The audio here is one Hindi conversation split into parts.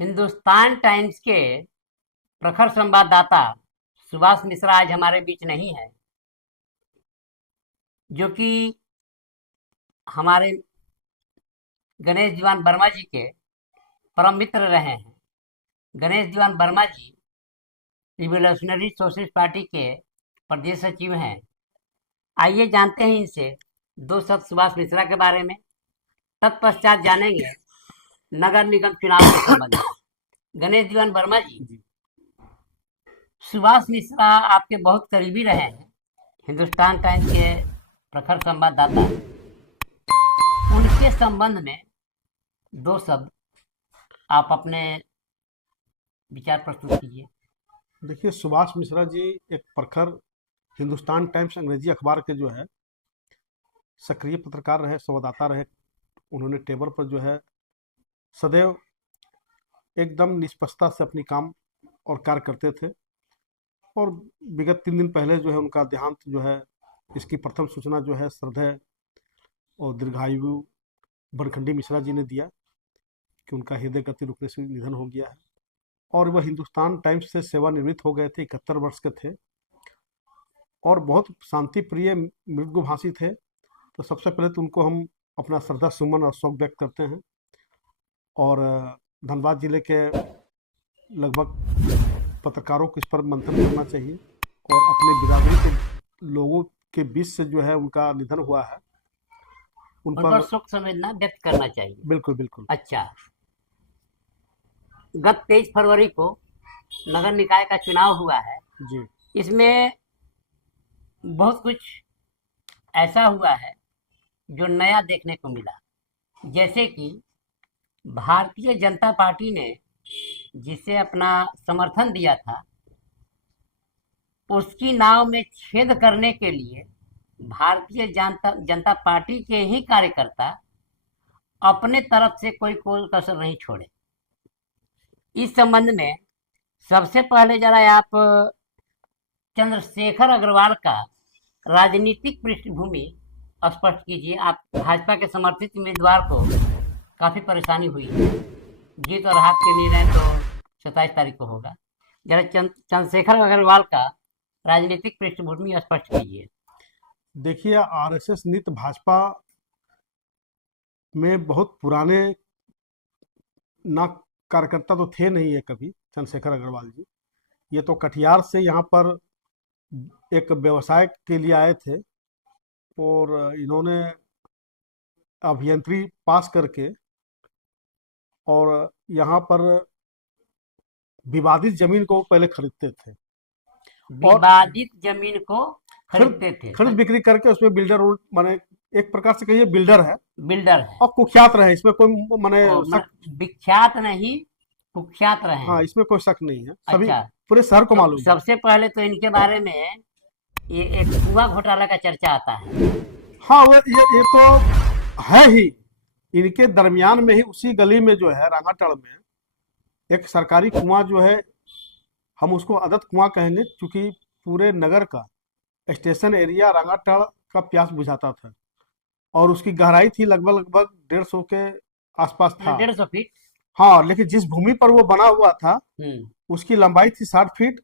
हिंदुस्तान टाइम्स के प्रखर संवाददाता सुभाष मिश्रा आज हमारे बीच नहीं है, जो कि हमारे गणेश दीवान वर्मा जी के परम मित्र रहे हैं। गणेश दीवान वर्मा जी रिवोल्यूशनरी सोशलिस्ट पार्टी के प्रदेश सचिव हैं। आइए जानते हैं इनसे दो शब्द सुभाष मिश्रा के बारे में। तत्पश्चात जानेंगे नगर निगम चुनाव के संबंध में। गणेश दीवान वर्मा जी, सुभाष मिश्रा आपके बहुत करीबी रहे हैं, हिंदुस्तान टाइम्स के प्रखर संवाददाता। उनके संबंध में दो शब्द आप अपने विचार प्रस्तुत कीजिए। देखिए, सुभाष मिश्रा जी एक प्रखर हिंदुस्तान टाइम्स अंग्रेजी अखबार के जो है सक्रिय पत्रकार रहे, संवाददाता रहे। उन्होंने टेबल पर जो है सदैव एकदम निष्पक्षता से अपनी काम और कार्य करते थे। और विगत 3 दिन पहले जो है उनका देहांत जो है, इसकी प्रथम सूचना जो है श्रद्धेय और दीर्घायु बनखंडी मिश्रा जी ने दिया कि उनका हृदय गति रुकने से निधन हो गया है। और वह हिंदुस्तान टाइम्स से सेवानिवृत्त हो गए थे, 71 वर्ष के थे और बहुत शांति प्रिय मृदुभाषी थे। तो सबसे पहले तो उनको हम अपना श्रद्धा सुमन और शोक व्यक्त करते हैं। और धनबाद जिले के लगभग पत्रकारों को इस पर मंथन करना चाहिए और अपने बिरादरी के लोगों के बीच से जो है उनका निधन हुआ है, उन पर शोक संवेदना व्यक्त करना चाहिए। बिल्कुल बिल्कुल। अच्छा, गत 23 फरवरी को नगर निकाय का चुनाव हुआ है जी। इसमें बहुत कुछ ऐसा हुआ है जो नया देखने को मिला, जैसे कि भारतीय जनता पार्टी ने जिसे अपना समर्थन दिया था, उसकी नाव में छेद करने के लिए भारतीय जनता पार्टी के ही कार्यकर्ता अपने तरफ से कोई कसर नहीं छोड़े। इस संबंध में सबसे पहले जरा आप चंद्रशेखर अग्रवाल का राजनीतिक पृष्ठभूमि स्पष्ट कीजिए। आप भाजपा के समर्थित उम्मीदवार को काफी परेशानी हुई है, जीत और हार के निर्णय तो 27 तारीख को होगा। जरा चंद्रशेखर अग्रवाल का राजनीतिक पृष्ठभूमि स्पष्ट कीजिए। देखिए, आरएसएस नीति भाजपा में बहुत पुराने ना कार्यकर्ता तो थे नहीं है कभी चंद्रशेखर अग्रवाल जी। ये तो कटिहार से यहाँ पर एक व्यवसाय के लिए आए थे और इन्होंने अभियंत्रिकी पास करके और यहाँ पर विवादित जमीन को पहले खरीदते थे। विवादित जमीन को खरीदते थे, खरीद बिक्री करके उसमें बिल्डर माने एक प्रकार से कहिए बिल्डर है और कुख्यात रहे। इसमें कोई माने विख्यात नहीं, कुख्यात रहे। हाँ, इसमें कोई शक नहीं है। सभी अच्छा, पूरे शहर को मालूम। सबसे पहले तो इनके बारे में ये एक कुआं घोटाला का चर्चा आता है। हाँ, वो ये तो है ही। इनके दरमियान में ही उसी गली में जो है रांगाटड़ में एक सरकारी कुआं जो है, हम उसको अदत कुआं कहेंगे, क्योंकि पूरे नगर का स्टेशन एरिया रांगाटड़ का प्यास बुझाता था और उसकी गहराई थी लगभग 150 के आसपास था। 150 फीट। हाँ, लेकिन जिस भूमि पर वो बना हुआ था उसकी लंबाई थी 60 फीट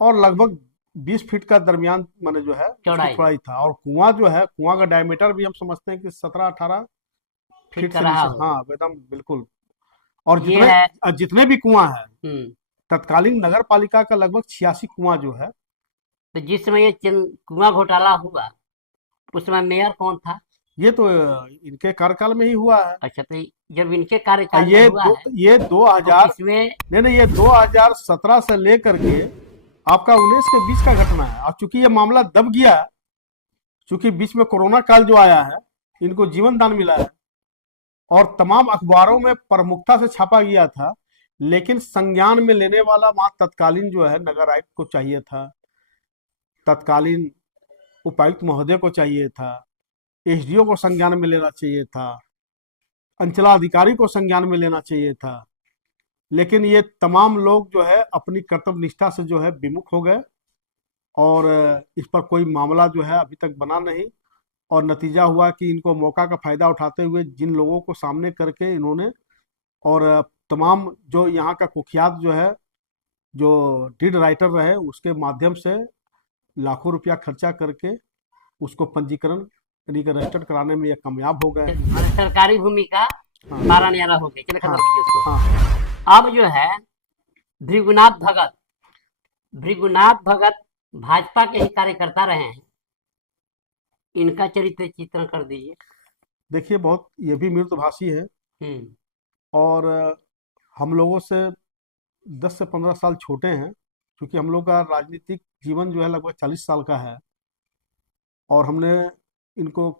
और लगभग 20 फीट का दरमियान माने जो है चौड़ाई था। और कुआं जो है, कुआं का डायमीटर भी हम समझते हैं कि 17-18 फीट से नीचे। हाँ, एकदम बिल्कुल। और जितने भी कुआं है, तत्कालीन नगर पालिका का लगभग 86 कुआं जो है। तो जिस समय ये कुआं घोटाला हुआ उस समय मेयर कौन था? ये तो इनके कार्यकाल में ही हुआ है। अच्छा, तो जब इनके कार्यकाल में हुआ है, ये 2000 नहीं, ये 2017 से लेकर के आपका 19 के बीच का घटना है। और चूंकि ये मामला दब गया, चूंकि बीच में कोरोना काल जो आया है, इनको जीवन दान मिला है और तमाम अखबारों में प्रमुखता से छापा गया था, लेकिन संज्ञान में लेने वाला वहां तत्कालीन जो है नगर आयुक्त को चाहिए था, तत्कालीन उपायुक्त महोदय को चाहिए था, एसडीओ को संज्ञान में लेना चाहिए था, अंचलाधिकारी को संज्ञान में लेना चाहिए था। लेकिन ये तमाम लोग जो है अपनी कर्तव्य निष्ठा से जो है विमुख हो गए और इस पर कोई मामला जो है अभी तक बना नहीं। और नतीजा हुआ कि इनको मौका का फायदा उठाते हुए जिन लोगों को सामने करके इन्होंने और तमाम जो यहाँ का कुख्यात जो है, जो डीड राइटर रहे, उसके माध्यम से लाखों रुपया खर्चा करके उसको पंजीकरण यानी कि रजिस्टर्ड कराने में ये कामयाब हो गए हैं। मतलब सरकारी भूमि का हाँ मारा न्यारा हो गया। चलो खत्म हाँ कीजिए उसको। हाँ। अब जो है भृगुनाथ भगत, भृगुनाथ भगत भाजपा के ही कार्यकर्ता रहे हैं, इनका चरित्र चित्रण कर दीजिए। देखिए, बहुत ये भी मृदुभाषी है हम्म। और हम लोगों से 10 से 15 साल छोटे हैं, क्योंकि हम लोग का राजनीतिक जीवन जो है लगभग 40 साल का है। और हमने इनको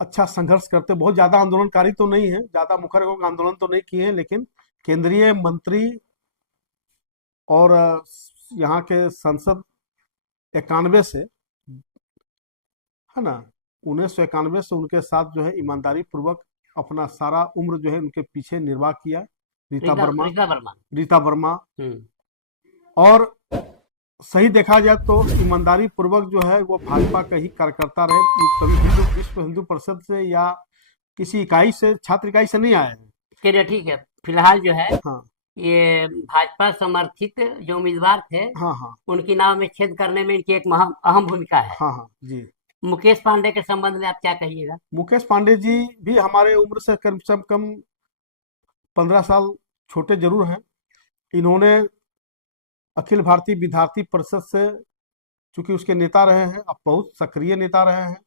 अच्छा संघर्ष करते, बहुत ज़्यादा आंदोलनकारी तो नहीं है, ज़्यादा मुखर होकर आंदोलन तो नहीं किए हैं, लेकिन केंद्रीय मंत्री और यहाँ के संसद 91 से, है ना, 1991 से उनके साथ जो है ईमानदारी पूर्वक अपना सारा उम्र जो है उनके पीछे निर्वाह किया। रीता रीता वर्मा, रीता वर्मा। रीता वर्मा। हम्म। और सही देखा जाए तो ईमानदारी पूर्वक जो है वो भाजपा का ही कार्यकर्ता रहे। कभी विश्व हिंदू परिषद से या किसी इकाई से, छात्र इकाई से नहीं आए हैं। चलिए ठीक है, फिलहाल जो है हाँ ये भाजपा समर्थित जो उम्मीदवार थे हाँ हाँ उनकी नाव में छेद करने में इनकी एक अहम भूमिका है। हाँ हाँ जी। मुकेश पांडे के संबंध में आप क्या कहिएगा? मुकेश पांडे जी भी हमारे उम्र से कम से कम 15 साल छोटे जरूर हैं। इन्होंने अखिल भारतीय विद्यार्थी परिषद से, चूंकि उसके नेता रहे हैं, अब बहुत सक्रिय नेता रहे हैं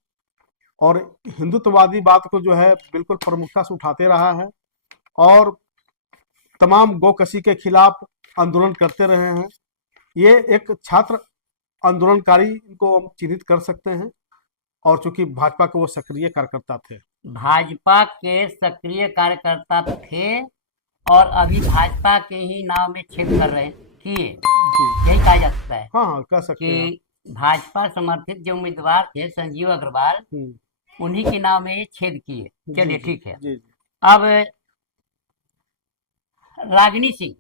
और हिंदुत्ववादी बात को जो है बिल्कुल प्रमुखता से उठाते रहा है और तमाम गोकशी के खिलाफ आंदोलन करते रहे हैं। ये एक छात्र आंदोलनकारी इनको हम चिन्हित कर सकते हैं और चूंकि भाजपा के वो सक्रिय कार्यकर्ता थे। भाजपा के सक्रिय कार्यकर्ता थे और अभी भाजपा के ही नाव में छेद कर रहे किए, जी यही कहा जा सकता है हाँ हाँ, कह सकते हैं आप। कि भाजपा समर्थित जो उम्मीदवार थे संजीव अग्रवाल, उन्हीं के नाव में ये छेद किए। जी चलिए जी ठीक है। जी जी। अब रागिनी सिंह,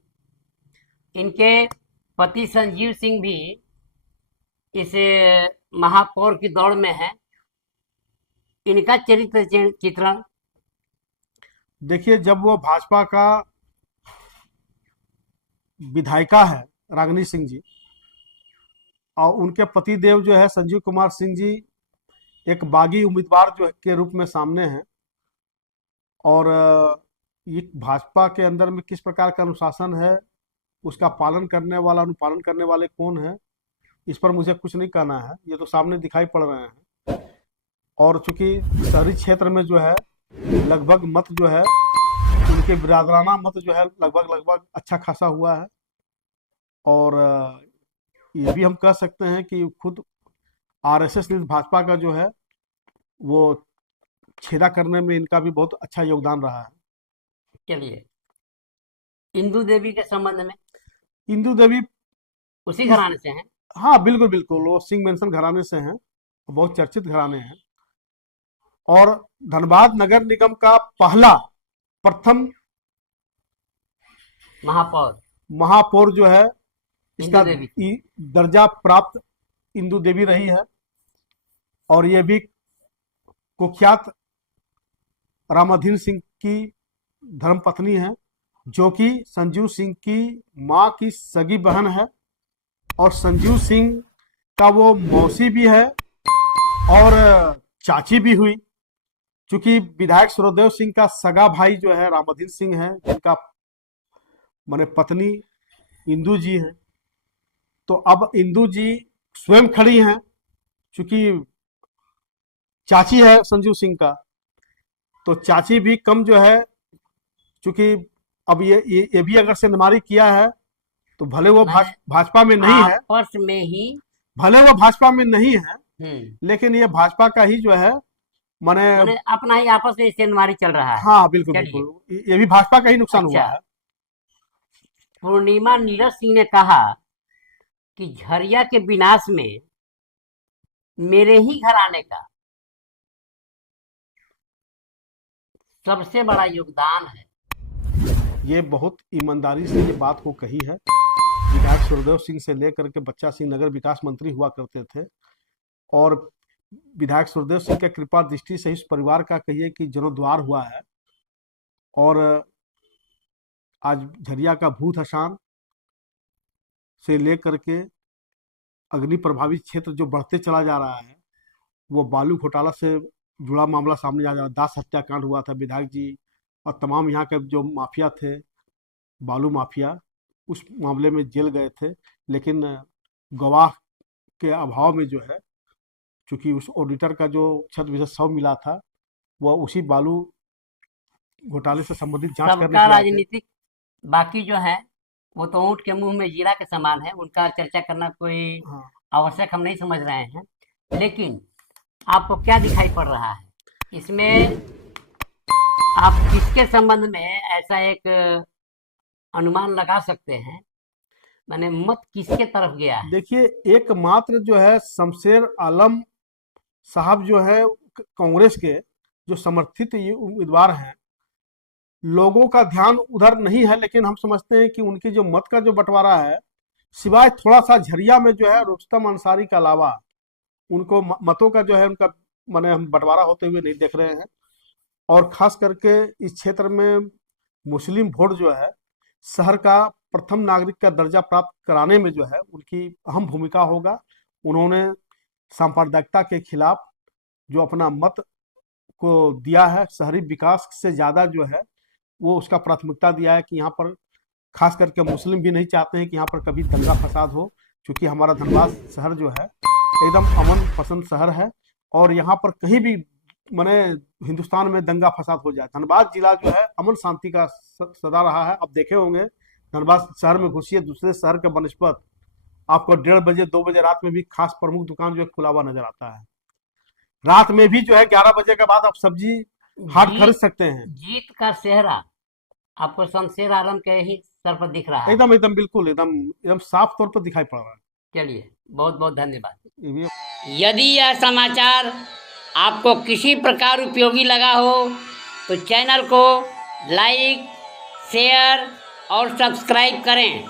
इनके पति संजीव सिंह भी इस महापौर की दौड़ में है, इनका चरित्र चित्रण। देखिए, जब वो भाजपा का विधायिका है रागिनी सिंह जी, और उनके पति देव जो है संजीव कुमार सिंह जी एक बागी उम्मीदवार जो के रूप में सामने हैं। और ये भाजपा के अंदर में किस प्रकार का अनुशासन है, उसका पालन करने वाला, अनुपालन करने वाले कौन है, इस पर मुझे कुछ नहीं कहना है, ये तो सामने दिखाई पड़ रहे हैं। और चूंकि शहरी क्षेत्र में जो है लगभग मत जो है उनके बिरादराना मत जो है लगभग अच्छा खासा हुआ है। और ये भी हम कह सकते हैं कि खुद आरएसएस ने भाजपा का जो है वो छेदा करने में इनका भी बहुत अच्छा योगदान रहा है। चलिए, इंदू देवी के संबंध में, इंदू देवी उसी इस, घराने से हैं। हाँ बिल्कुल बिल्कुल, वो सिंह मेंशन घराने से हैं, बहुत चर्चित घराने हैं। और धनबाद नगर निगम का पहला प्रथम महापौर महापौर जो है इसका इंदू देवी। दर्जा प्राप्त इंदू देवी रही है। और ये भी कुख्यात रामाधीन सिंह की धर्मपत्नी है, जो कि संजीव सिंह की माँ की सगी बहन है और संजीव सिंह का वो मौसी भी है और चाची भी हुई। चूंकि विधायक सूर्यदेव सिंह का सगा भाई जो है रामाधीन सिंह है, जिनका माने पत्नी इंदू जी है। तो अब इंदू जी स्वयं खड़ी हैं, चूंकि चाची है संजीव सिंह का, तो चाची भी कम जो है, चूंकि अब ये भी अगर सेंधमारी किया है तो भले वो भाजपा में नहीं है, आपस में ही, भले वो भाजपा में नहीं है, हम्म, लेकिन ये भाजपा का ही जो है माने अपना ही आपस में सेंधमारी चल रहा है। हाँ बिल्कुल चलिए, बिल्कुल, ये भी भाजपा का ही नुकसान हुआ अच्छा, है। पूर्णिमा नीरज सिंह ने कहा कि झरिया के विनाश में मेरे ही घराने का सबसे बड़ा योगदान है। ये बहुत ईमानदारी से ये बात को कही है। विधायक सूर्यदेव सिंह से लेकर के बच्चा सिंह नगर विकास मंत्री हुआ करते थे और विधायक सूर्यदेव सिंह के कृपा दृष्टि से इस परिवार का कहिए कि जीर्णोद्धार हुआ है। और आज झरिया का भूत हसान से लेकर के अग्नि प्रभावित क्षेत्र जो बढ़ते चला जा रहा है, वो बालू घोटाला से जुड़ा मामला सामने आ जा रहा है। दास हत्याकांड हुआ था, विधायक जी और तमाम यहाँ के जो माफिया थे, बालू माफिया, उस मामले में जेल गए थे। लेकिन गवाह के अभाव में जो है, चूंकि उस ऑडिटर का जो 6/100 मिला था, वह उसी बालू घोटाले से संबंधित जांच करने सबका के लिए आए थे। राजनीतिक बाकी जो है वो तो ऊँट के मुंह में जीरा के समान है, उनका चर्चा करना कोई हाँ, आवश्यक हम नहीं समझ रहे हैं। लेकिन आपको क्या दिखाई पड़ रहा है इसमें? आप किसके संबंध में ऐसा एक अनुमान लगा सकते हैं, माने मत किसके तरफ गया है? देखिए, एकमात्र जो है शमशेर आलम साहब जो है कांग्रेस के जो समर्थित ये उम्मीदवार हैं, लोगों का ध्यान उधर नहीं है। लेकिन हम समझते हैं कि उनकी जो मत का जो बंटवारा है, सिवाय थोड़ा सा झरिया में जो है रुस्तम अंसारी के अलावा, उनको मतों का जो है उनका माने हम बंटवारा होते हुए नहीं देख रहे हैं। और खास करके इस क्षेत्र में मुस्लिम वोट जो है, शहर का प्रथम नागरिक का दर्जा प्राप्त कराने में जो है उनकी अहम भूमिका होगा। उन्होंने सांप्रदायिकता के खिलाफ जो अपना मत को दिया है, शहरी विकास से ज़्यादा जो है वो उसका प्राथमिकता दिया है कि यहाँ पर खास करके मुस्लिम भी नहीं चाहते हैं कि यहाँ पर कभी दंगा फसाद हो, क्योंकि हमारा धनबाद शहर जो है एकदम अमन पसंद शहर है। और यहाँ पर कहीं भी माने हिंदुस्तान में दंगा फसाद हो जाए, धनबाद जिला जो है अमन शांति का सदा रहा है। अब देखे होंगे, धनबाद शहर में घुसिए, दूसरे शहर के बनस्पत आपको 1:30 बजे 2 बजे रात में भी खास प्रमुख दुकान जो है खुला हुआ नजर आता है। रात में भी जो है 11 बजे के बाद आप सब्जी हाट खरीद जीत सकते हैं। जीत का सेहरा आपको शमशेर आलम के ही सर पर दिख रहा है। एकदम एकदम बिल्कुल एकदम एकदम साफ तौर पर दिखाई पड़ रहा है। चलिए, बहुत बहुत धन्यवाद। ये भी यदि यह समाचार आपको किसी प्रकार उपयोगी लगा हो तो चैनल को लाइक, शेयर और सब्सक्राइब करें।